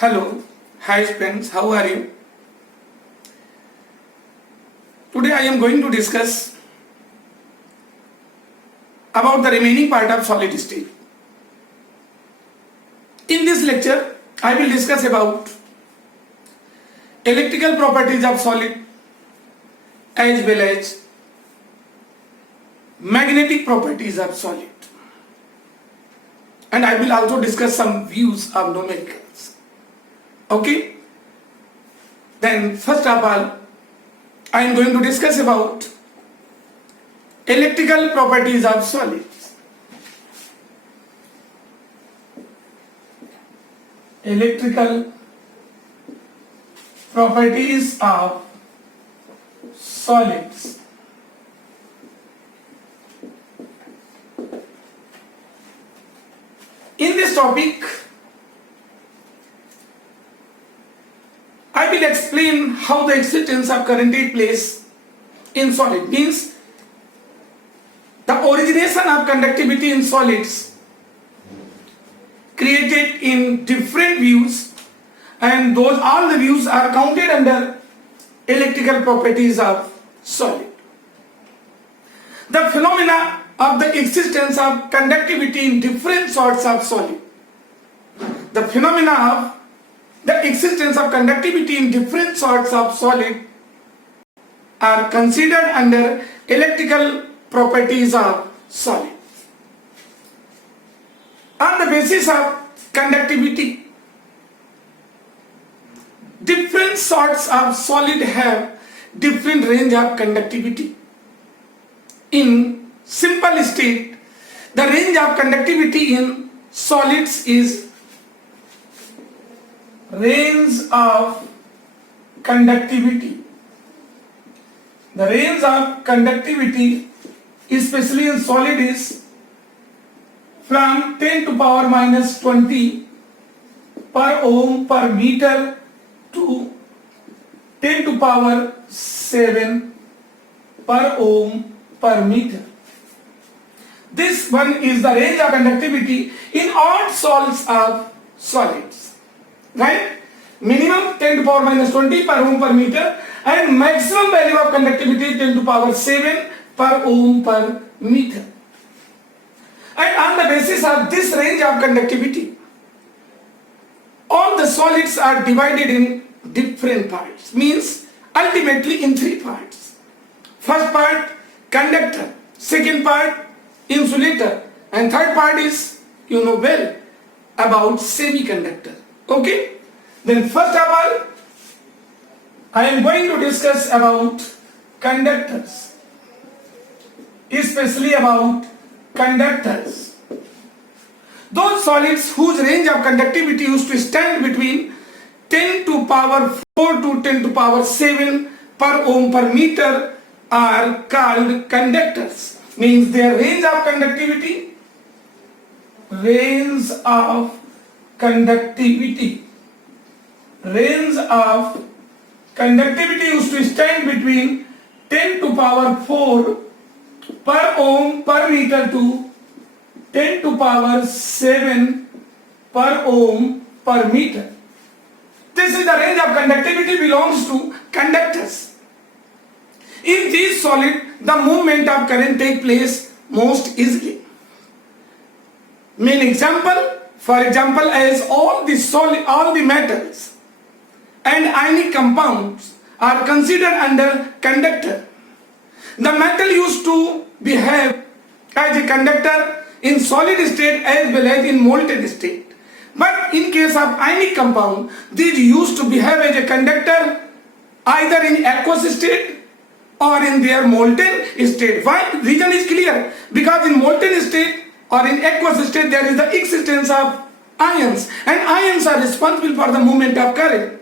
Hello, hi friends, how are you? Today I am going to discuss about the remaining part of solid state. In this lecture, I will discuss about electrical properties of solid as well as magnetic properties of solid. And I will also discuss some views of numericals. Okay? Then first of all, I am going to discuss about electrical properties of solids. Electrical properties of solids. In this topic, I will explain how the existence of current takes place in solid. Means the origination of conductivity in solids created in different views, and those all the views are counted under electrical properties of solid. The phenomena of the existence of conductivity in different sorts of solid. The phenomena of the existence of conductivity in different sorts of solid are considered under electrical properties of solid. On the basis of conductivity, different sorts of solid have different range of conductivity. In simple state, the range of conductivity in solids is range of conductivity. The range of conductivity, especially in solid, is from 10 to power minus 20 per ohm per meter to 10 to power 7 per ohm per meter. This one is the range of conductivity in all salts of solids. Right? Minimum 10 to power minus 20 per ohm per meter, and maximum value of conductivity 10 to power 7 per ohm per meter. And on the basis of this range of conductivity, all the solids are divided in different parts. Means ultimately in three parts. First part, conductor. Second part, insulator. And third part is, you know well, about semiconductor. Okay? Then first of all, I am going to discuss about conductors. Especially about conductors. Those solids whose range of conductivity used to stand between 10 to power 4 to 10 to power 7 per ohm per meter are called conductors. Means their range of conductivity used to stand between 10 to power 4 per ohm per meter to 10 to power 7 per ohm per meter. This is the range of conductivity belongs to conductors. In these solid, the movement of current takes place most easily. Main example, for example, as all the metals and ionic compounds are considered under conductor. The metal used to behave as a conductor in solid state as well as in molten state. But in case of ionic compound, these used to behave as a conductor either in aqueous state or in their molten state. Why? Reason is clear. Because in molten state or in aqueous state there is the existence of ions, and ions are responsible for the movement of current.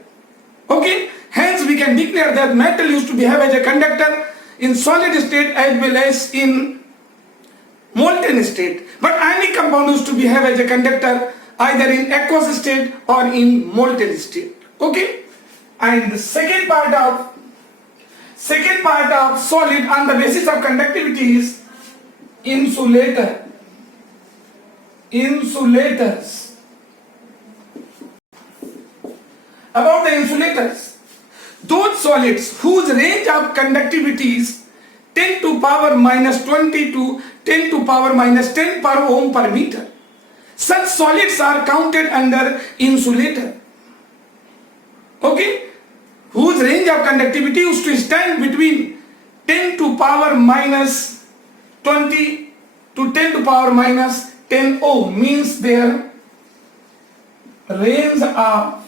Okay? Hence we can declare that metal used to behave as a conductor in solid state as well as in molten state. But ionic compound used to behave as a conductor either in aqueous state or in molten state. Okay? And the second part of solid on the basis of conductivity is insulator. Insulators. about the insulators. Those solids whose range of conductivity is 10 to power minus 20 to 10 to power minus 10 per ohm per meter. Such solids are counted under insulator. Okay? Whose range of conductivity used to stand between 10 to power minus 20 to 10 to power minus 10 ohm, means their range of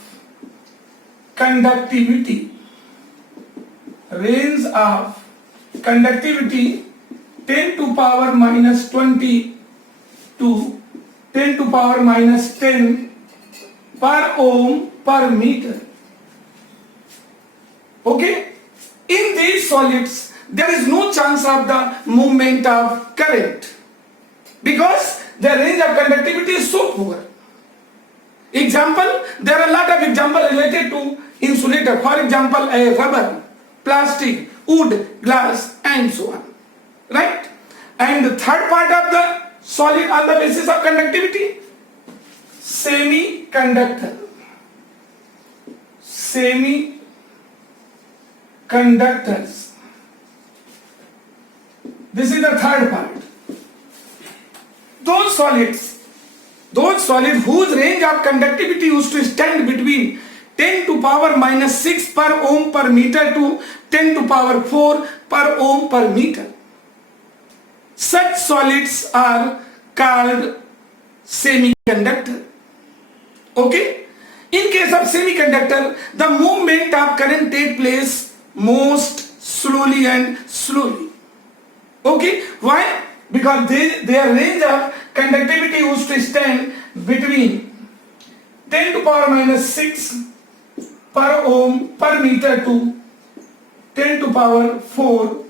conductivity 10 to power minus 20 to 10 to power minus 10 per ohm per meter. Okay? In these solids, there is no chance of the movement of current because their range of conductivity is so poor. Example, there are a lot of examples related to insulator. For example, a rubber, plastic, wood, glass, and so on. Right? And the third part of the solid on the basis of conductivity, semiconductor. Semiconductors. This is the third part. Those solids whose range of conductivity used to stand between 10 to power minus 6 per ohm per meter to 10 to power 4 per ohm per meter. Such solids are called semiconductor. Okay? In case of semiconductor, the movement of current takes place most slowly and slowly. Okay? Why? Because their range of conductivity used to stand between 10 to power minus 6 per ohm per meter to 10 to power 4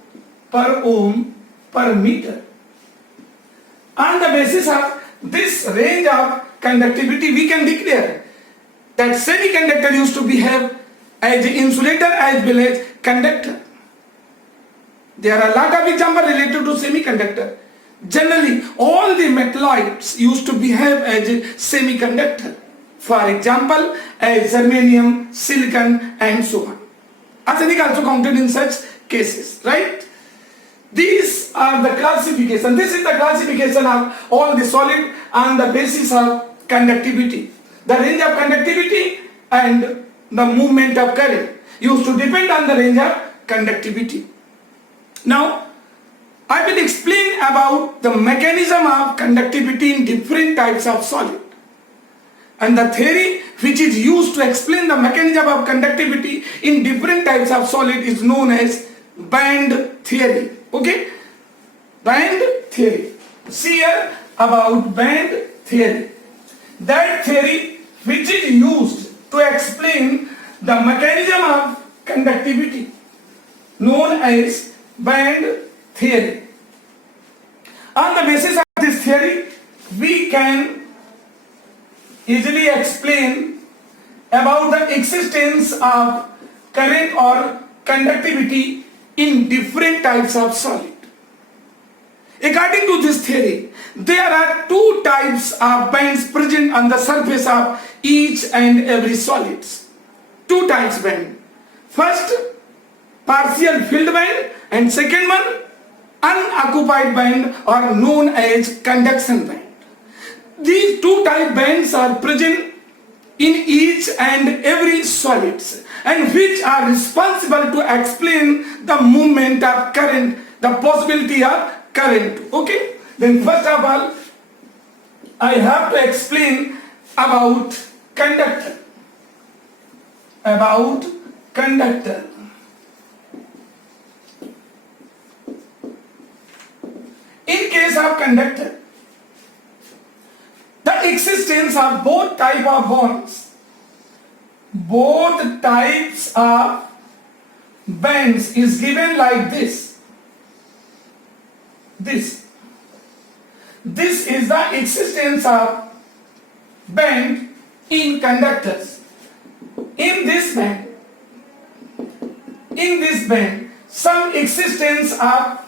per ohm per meter. On the basis of this range of conductivity, we can declare that semiconductor used to behave as insulator as well as conductor. There are a lot of examples related to semiconductor. Generally, all the metalloids used to behave as a semiconductor. For example, as germanium, silicon, and so on. Arsenic also counted in such cases, right? These are the classification. This is the classification of all the solid on the basis of conductivity. The range of conductivity and the movement of current used to depend on the range of conductivity. Now, I will explain about the mechanism of conductivity in different types of solid. And the theory which is used to explain the mechanism of conductivity in different types of solid is known as band theory. Okay? Band theory. See here about band theory. That theory which is used to explain the mechanism of conductivity known as band theory. On the basis of this theory, we can easily explain about the existence of current or conductivity in different types of solid. According to this theory, there are two types of bands present on the surface of each and every solids. Two types band. First, partial filled band, and second one, unoccupied band or known as conduction band. These two type bands are present in each and every solids and which are responsible to explain the movement of current, the possibility of current. Okay? Then first of all, I have to explain about conductor. About conductor. In case of conductor, the existence of both type of bonds, both types of bands is given like this. This is the existence of band in conductors. In this band, some existence of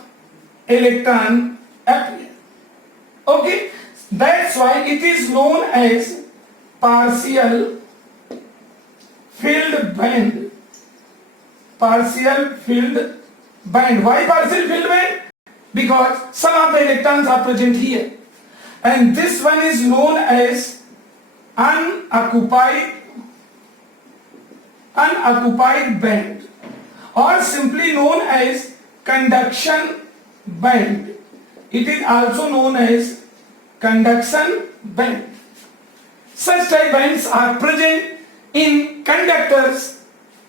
electron appear. Okay, that's why it is known as partial filled band. Partial filled band. Why partial filled band? Because some of the electrons are present here. And this one is known as unoccupied band, or simply known as conduction band. It is also known as conduction band. Such type bands are present in conductors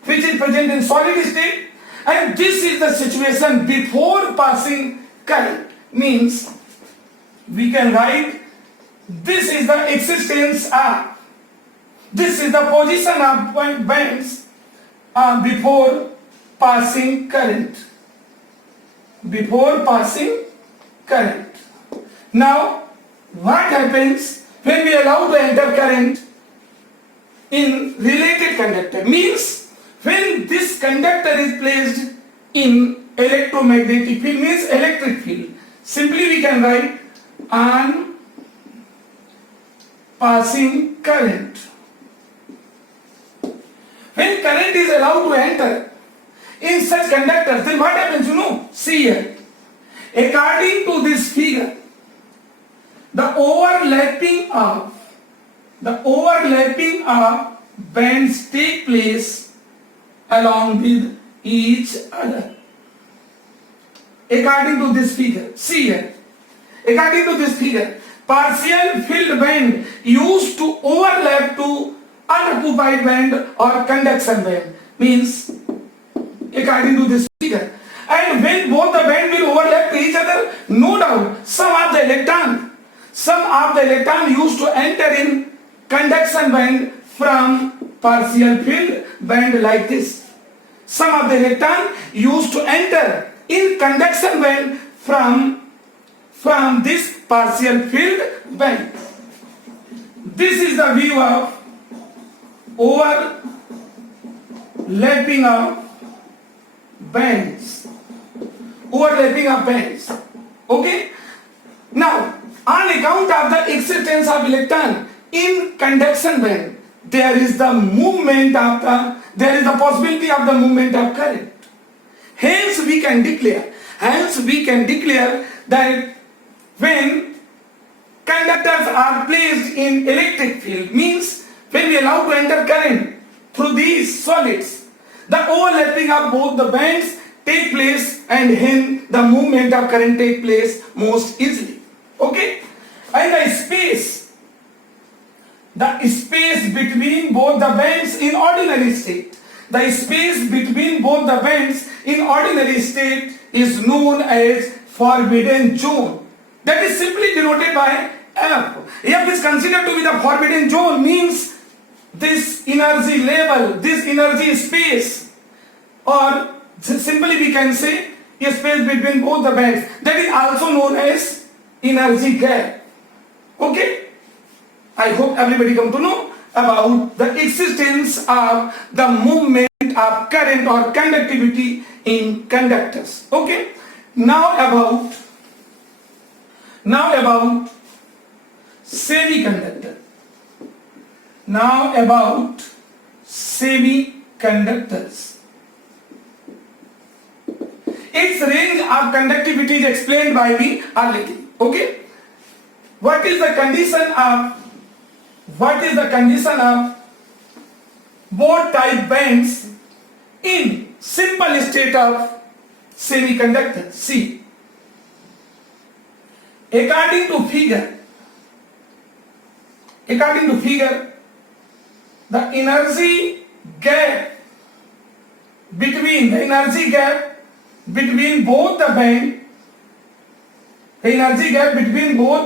which is present in solid state, and this is the situation before passing current. Means we can write this is the existence of, this is the position of bands before passing current. Before passing current. Now, what happens when we allow to enter current in related conductor? Means when this conductor is placed in electromagnetic field, means electric field. Simply we can write on passing current. When current is allowed to enter in such conductors, then what happens? See here. According to this figure, the overlapping of bands take place along with each other. According to this figure, see here. According to this figure, partial filled band used to overlap to unoccupied band or conduction band. Means according to this figure. And when both the band will overlap to each other, no doubt some of the electron used to enter in conduction band from partial filled band like this. Some of the electron used to enter in conduction band from this partial filled band. This is the view of overlapping of bands. Overlapping of bands. Okay? Now, on account of the existence of electron in conduction band, there is the possibility of the movement of current. Hence we can declare that when conductors are placed in electric field, means when we allow to enter current through these solids, the overlapping of both the bands take place, and hence the movement of current take place most easily. Okay? And the space between both the bands in ordinary state, is known as forbidden zone. That is simply denoted by F. F is considered to be the forbidden zone, means this energy level, this energy space, or simply we can say a space between both the bands, that is also known as energy gap. Okay? I hope everybody come to know about the existence of the movement of current or conductivity in conductors. Okay? Now about semiconductor. Now about semiconductors. Its range of conductivity is explained by me earlier. Okay? What is the condition of both type bands in simple state of semiconductor? See, according to figure, the energy gap between both the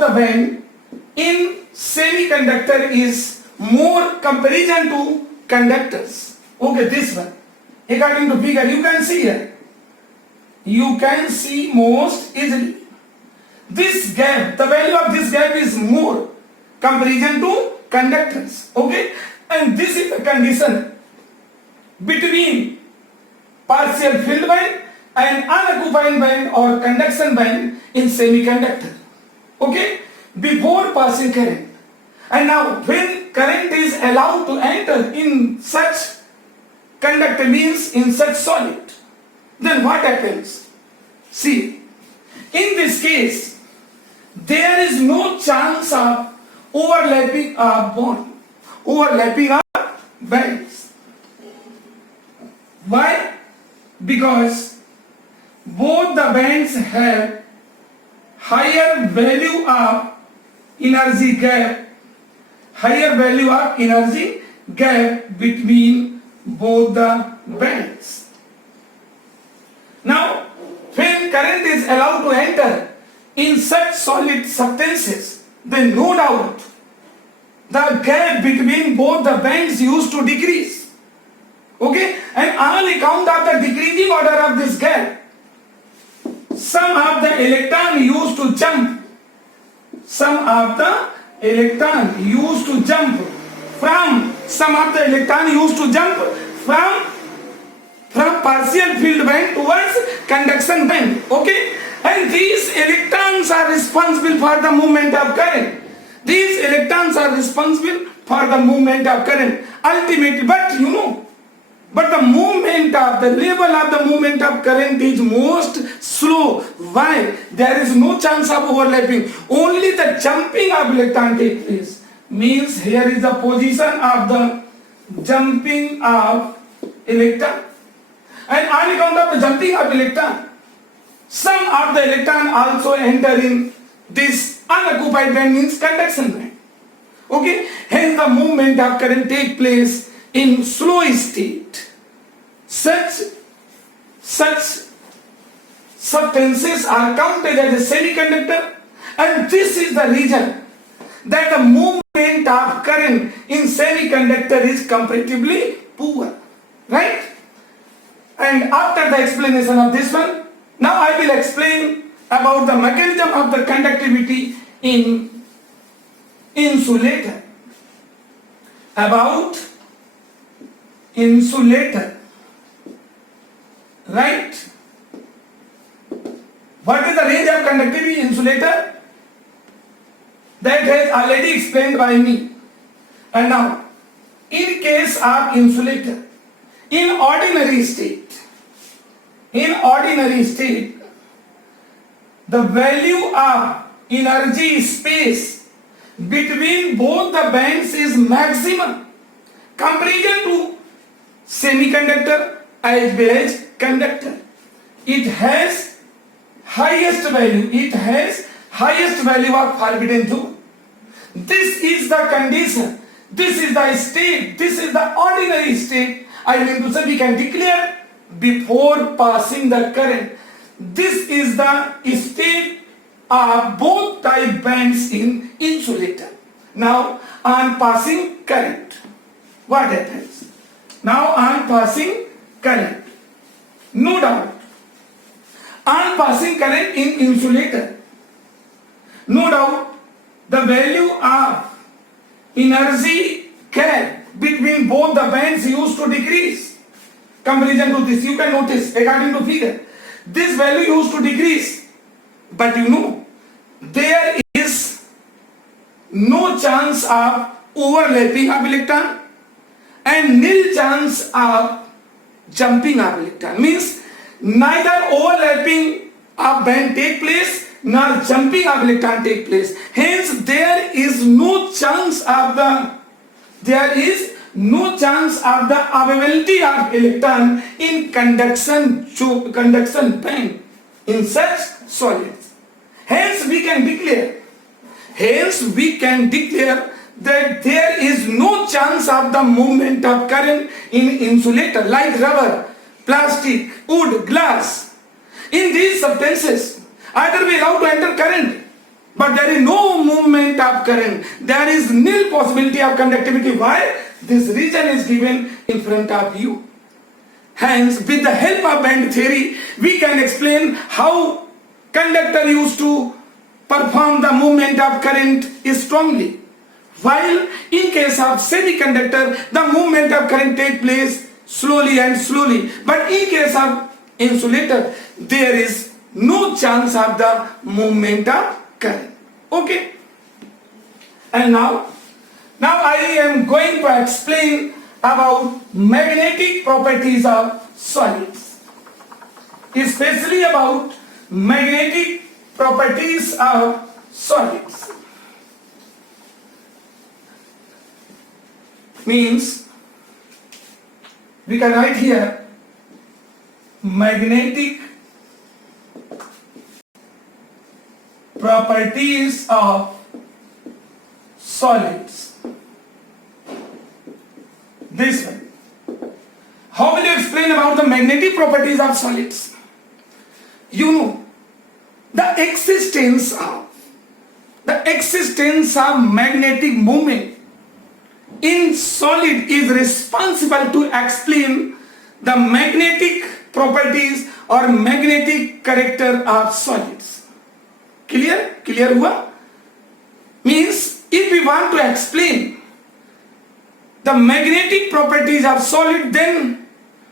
band in semiconductor is more comparison to conductors. Okay, this one. According to figure, you can see here. You can see most easily. This gap, the value of this gap is more comparison to conductors. Okay, and this is the condition between partial filled band and unoccupied band or conduction band in semiconductor. Okay, before passing current. And now when current is allowed to enter in such conductor means in such solid. Then what happens? See, in this case, there is no chance of overlapping a bond, overlapping a bands. Why? Because both the bands have higher value of energy gap, between both the bands. Now, when current is allowed to enter in such solid substances, then no doubt the gap between both the bands used to decrease. Okay? And on account of the decreasing order of this gap, some of the electron used to jump. From partial field band towards conduction band. Okay? And these electrons are responsible for the movement of current. Ultimately, but the level of the movement of current is most slow. Why? There is no chance of overlapping. Only the jumping of electron takes place. Means here is the position of the jumping of electron. And on account of the jumping of electron, some of the electron also enter in this unoccupied band, means conduction band. Okay? Hence the movement of current take place in slow state. Such substances are counted as a semiconductor, and this is the reason that the movement of current in semiconductor is comparatively poor. Right? And after the explanation of this one, now I will explain about the mechanism of the conductivity in insulator. About insulator. Right? What is the range of conductivity in insulator? That has already explained by me. And now, in case of insulator, in ordinary state, the value of energy space between both the bands is maximum comparison to semiconductor as well as conductor. It has highest value of forbidden zone. This is the condition, this is the state, this is the ordinary state. I mean to say, we can declare before passing the current. This is the state of both type bands in insulator. Now on passing current, what happens? Now on passing current, no doubt, on passing current in insulator, no doubt the value of energy gap between both the bands used to decrease. Comparison to this, you can notice according to figure, this value used to decrease. But there is no chance of overlapping of electron and nil chance of jumping of electron. Means neither overlapping of band take place nor jumping of electron take place. Hence there is no chance of the availability of electron in conduction band in such solids. Hence we can declare that there is no chance of the movement of current in insulator like rubber, plastic, wood, glass. In these substances, either we allow to enter current, but there is no movement of current. There is nil possibility of conductivity. Why? This region is given in front of you. Hence, with the help of band theory, we can explain how conductor used to perform the movement of current strongly. While in case of semiconductor, the movement of current takes place slowly and slowly. But in case of insulator, there is no chance of the movement of current. Okay? And now I am going to explain about magnetic properties of solids, especially about magnetic properties of solids. Means we can write here magnetic properties of solids. This way. How will you explain about the magnetic properties of solids? You know, the existence of magnetic moment in solid is responsible to explain the magnetic properties or magnetic character of solids. Clear? Clear हुआ? Means if we want to explain the magnetic properties of solid, then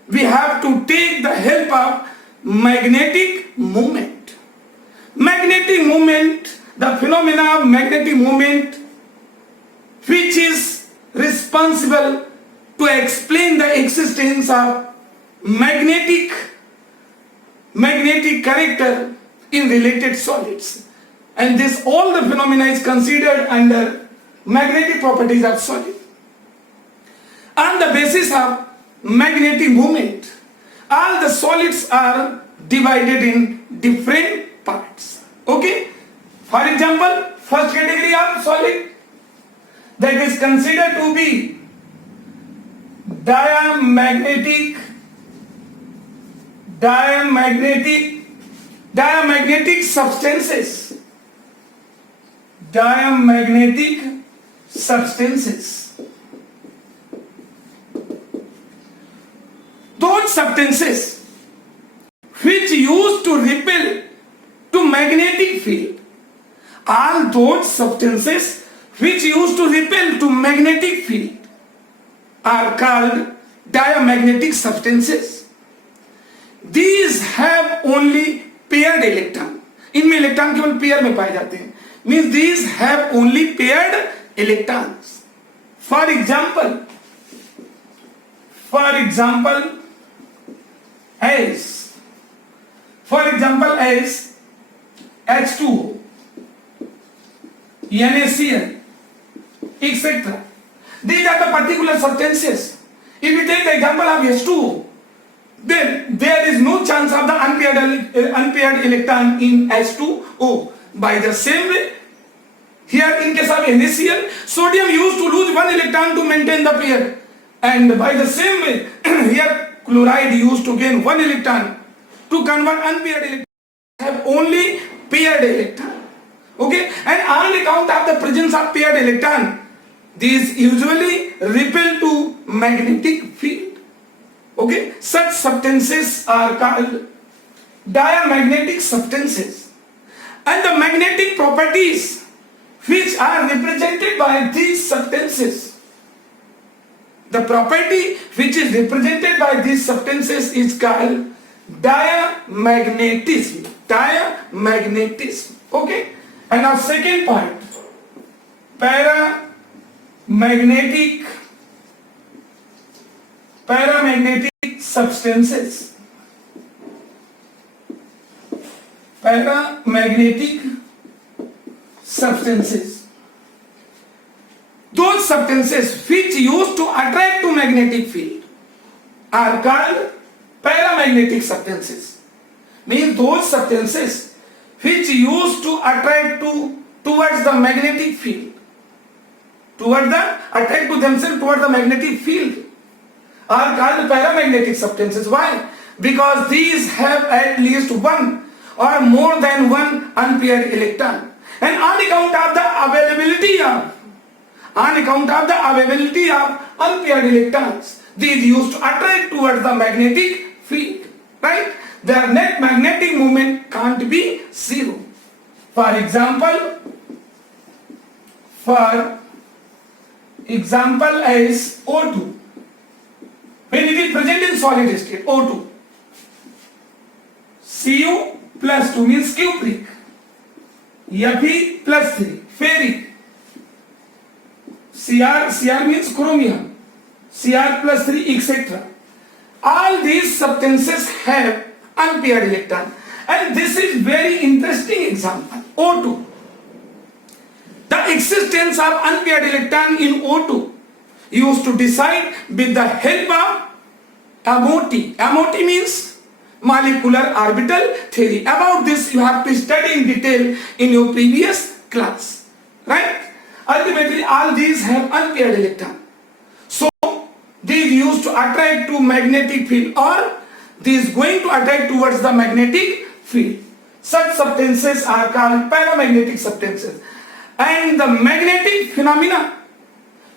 we have to take the help of magnetic moment. Magnetic moment, the phenomena of magnetic moment, which is responsible to explain the existence of magnetic character in related solids. And this all the phenomena is considered under magnetic properties of solid. On the basis of magnetic moment, all the solids are divided in different parts. Okay? For example, first category of solid that is considered to be diamagnetic substances. Diamagnetic substances. Those substances which used to repel to magnetic field. All those substances which used to repel to magnetic field are called diamagnetic substances. These have only paired electron. इनमें electron केवल pair में पाए जाते हैं. Means these have only paired electrons. For example, as H2O, NaCl, etc. These are the particular substances. If we take the example of H2O, then there is no chance of the unpaired electron in H2O. By the same way, here in case of NaCl, sodium used to lose one electron to maintain the pair. And by the same way, here chloride used to gain one electron to convert unpaired electrons have only paired electron. Okay, and on account of the presence of paired electron, these usually repel to magnetic field. Okay, such substances are called diamagnetic substances. And the magnetic properties which are represented by these substances, the property which is represented by these substances is called diamagnetism. Diamagnetism. Okay. And now second part, paramagnetic substances. Paramagnetic substances. Those substances which used to attract to magnetic field are called paramagnetic substances. Means those substances which used to attract towards the magnetic field, attract to themselves towards the magnetic field, are called paramagnetic substances. Why? Because these have at least one or more than one unpaired electron. And on account of the availability of unpaired electrons, these used to attract towards the magnetic field. Right? Their net magnetic moment can't be zero. For example, as O2. When it is present in solid state, O2. Cu plus 2 means cupric. Fe plus 3, ferric. Cr means chromium. Cr+3, etc. All these substances have unpaired electron, and this is very interesting example. O2. The existence of unpaired electron in O2 used to decide with the help of MOT. MOT means molecular orbital theory. About this you have to study in detail in your previous class, right? Ultimately all these have unpaired electron. So these used to attract to magnetic field, or these going to attract towards the magnetic field. Such substances are called paramagnetic substances. And the magnetic phenomena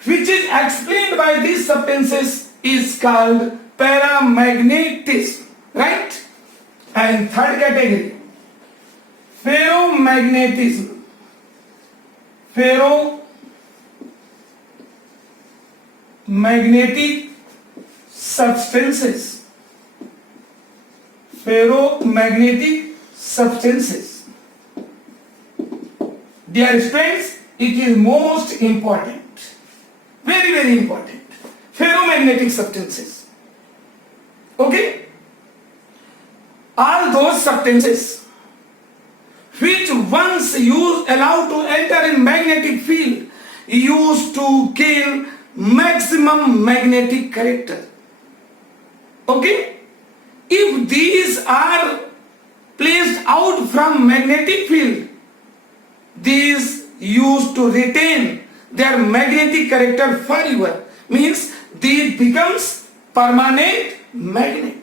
which is explained by these substances is called paramagnetism, right? And third category, ferromagnetism. Ferromagnetic substances. Ferromagnetic substances. Dear students, it is most important. Very, very important. Ferromagnetic substances. Okay? All those substances which once allowed to enter in magnetic field used to gain maximum magnetic character. Okay? If these are placed out from magnetic field, these used to retain their magnetic character forever. Means these becomes permanent magnet.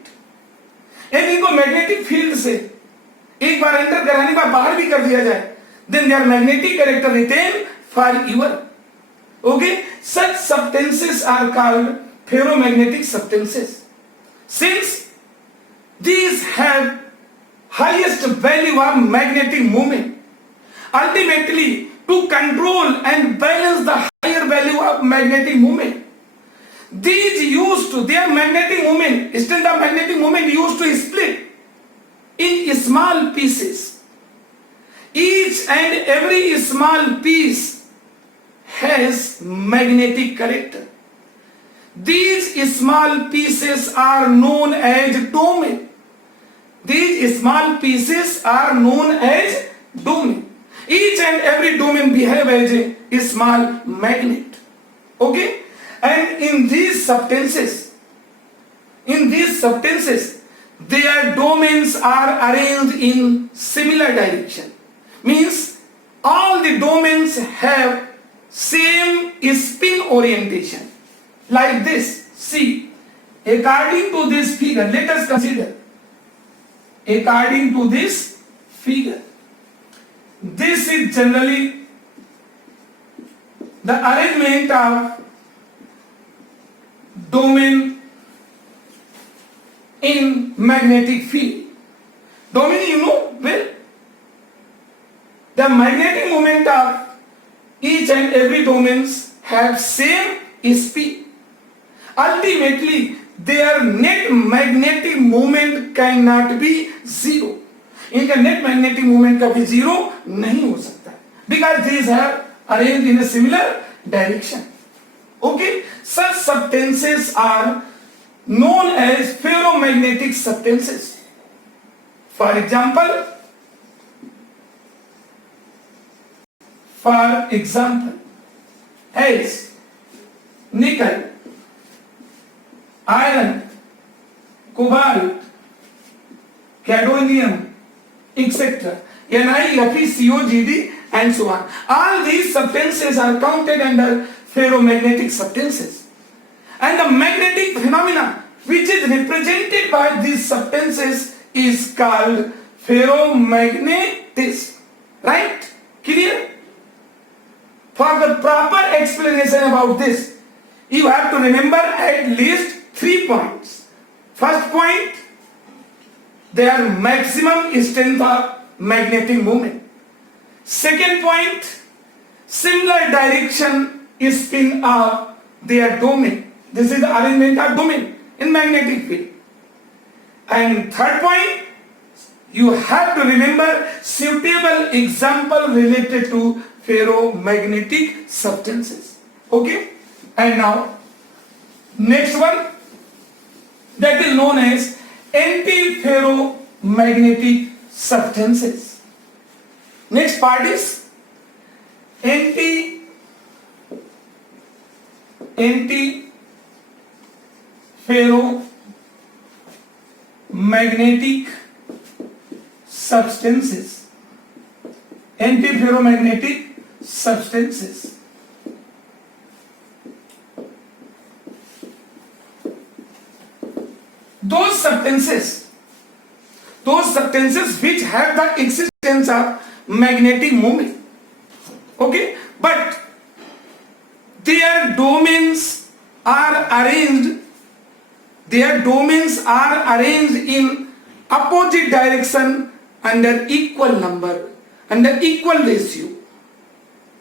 यदि इनको magnetic field से एक बार enter कराने के बाद बाहर भी कर दिया जाए, then their magnetic character retain forever. Okay, such substances are called ferromagnetic substances. Since these have highest value of magnetic moment, ultimately to control and balance the higher value of magnetic moment, these used to, their magnetic moment, extent of magnetic moment used to split in small pieces. Each and every small piece has magnetic character. These small pieces are known as domain. These small pieces are known as domain. Each and every domain behave as a small magnet. Okay? And in these substances, their domains are arranged in similar direction. Means all the domains have same spin orientation. Like this. See, according to this figure, let us consider. According to this figure, this is generally the arrangement of domain in magnetic field. Domain, you know well. The magnetic moment of each and every domains have same speed. Ultimately, their net magnetic moment cannot be zero. इनका net magnetic moment कभी zero नहीं हो सकता, because these are arranged in a similar direction. Okay, such substances are known as ferromagnetic substances. For example, as nickel, iron, cobalt, cadmium, etc. Ni, Fe, Co, Gd, and so on. All these substances are counted under ferromagnetic substances. And the magnetic phenomena which is represented by these substances is called ferromagnetism. Right? Clear? For the proper explanation about this, you have to remember at least 3 points. First point, their maximum strength of magnetic moment. Second point, similar direction spin of their domain. This is the arrangement of domain in magnetic field. And third point, you have to remember suitable example related to ferromagnetic substances. Okay? And now, Next one, that is known as antiferromagnetic substances. Next part is antiferromagnetic substances. Antiferromagnetic substances. Those substances which have the existence of magnetic moment, okay, but their domains are arranged in opposite direction under equal number, under equal ratio.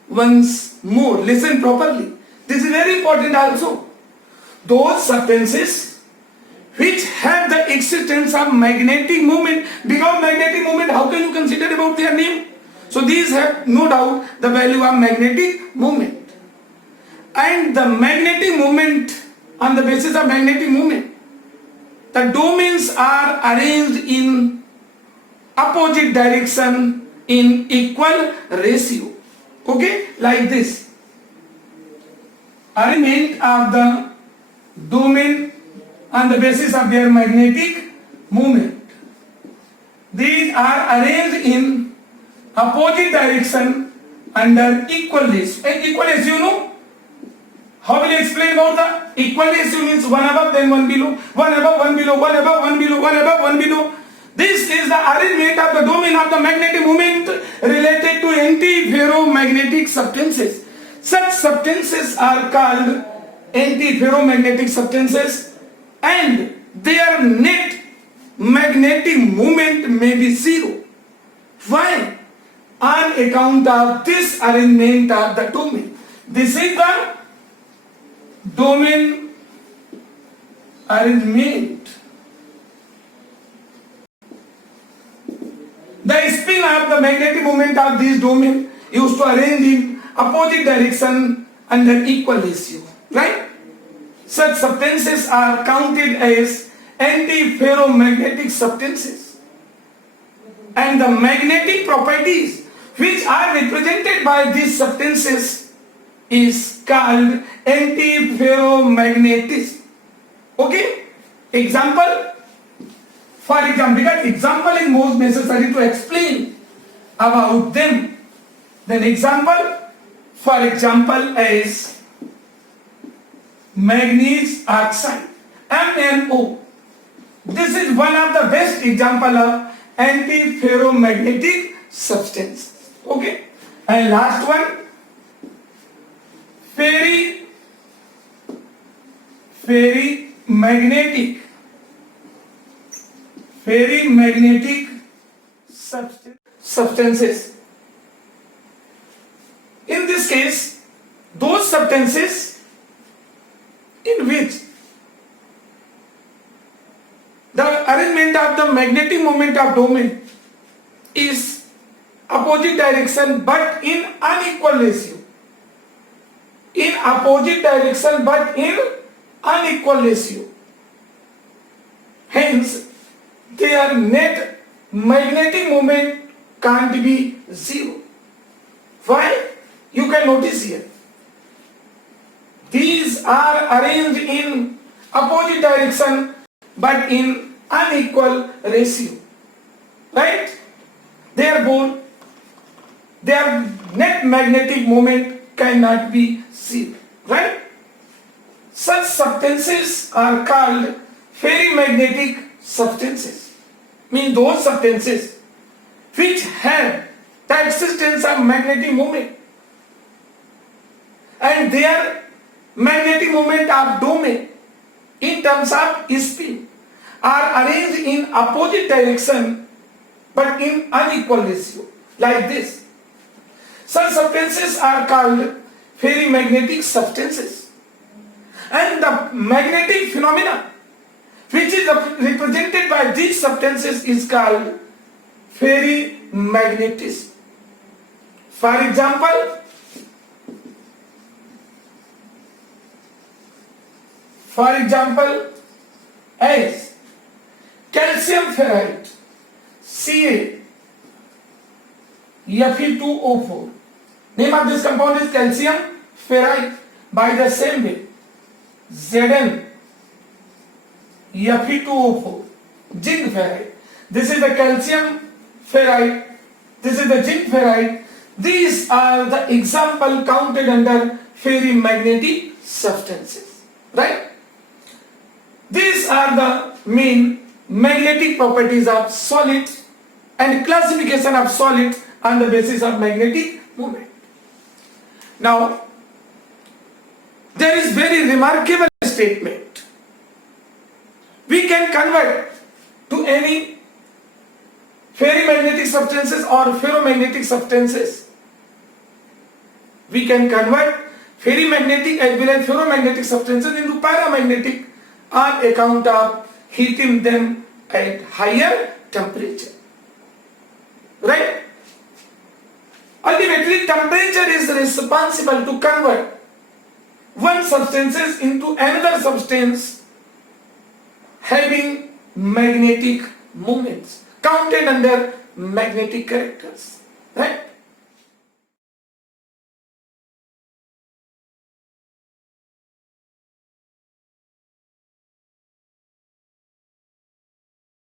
Once more, listen properly, this is very important also. Those substances which have the existence of magnetic moment, because magnetic moment, how can you consider about their name? So these have no doubt the value of magnetic moment. And the magnetic moment, on the basis of magnetic moment, the domains are arranged in opposite direction in equal ratio. Okay, like this. Arrangement of the domain on the basis of their magnetic moment. These are arranged in opposite direction under equal ratio. And equal ratio, you know? How will you explain about the equal ratio? Means one above, then one below, one above, one below, one above, one below, one above, one below. This is the arrangement of the domain of the magnetic moment related to antiferromagnetic substances. Such substances are called antiferromagnetic substances, and their net magnetic moment may be zero. Why? On account of this arrangement of the domain. This is the domain arrangement. The spin of the magnetic moment of this domain used to arrange in opposite direction under equal ratio, right? Such substances are counted as antiferromagnetic substances, and the magnetic properties which are represented by these substances is called antiferromagnetism. Okay? Example? For example, because example is most necessary to explain about them. Then example, for example, is manganese oxide, MnO. This is one of the best example of antiferromagnetic substance. Okay? And last one, ferrimagnetic substances. In this case, those substances in which the arrangement of the magnetic moment of domain is opposite direction but in unequal ratio. In opposite direction but in unequal ratio. Hence, their net magnetic moment can't be zero. Why? You can notice here. These are arranged in opposite direction but in unequal ratio. Right? Therefore, their net magnetic moment cannot be zero. Right? Such substances are called ferrimagnetic substances. Mean those substances which have the existence of magnetic moment, and their magnetic moment of domain in terms of spin are arranged in opposite direction but in unequal ratio, like this. Such substances are called ferrimagnetic substances, and the magnetic phenomena which is represented by these substances is called ferrimagnetism. For example, For example, as calcium ferrite, Ca, Fe2O4. Name of this compound is calcium ferrite. By the same way, Zn, Fe2O4, zinc ferrite. This is the calcium ferrite. This is the zinc ferrite. These are the example counted under ferrimagnetic substances, right? These are the main magnetic properties of solids and classification of solids on the basis of magnetic moment. Now, there is very remarkable statement. We can convert to any ferrimagnetic substances or ferromagnetic substances. We can convert ferrimagnetic as well as ferromagnetic substances into paramagnetic on account of heating them at higher temperature. Right? Ultimately, temperature is responsible to convert one substance into another substance having magnetic moments counted under magnetic characters. Right?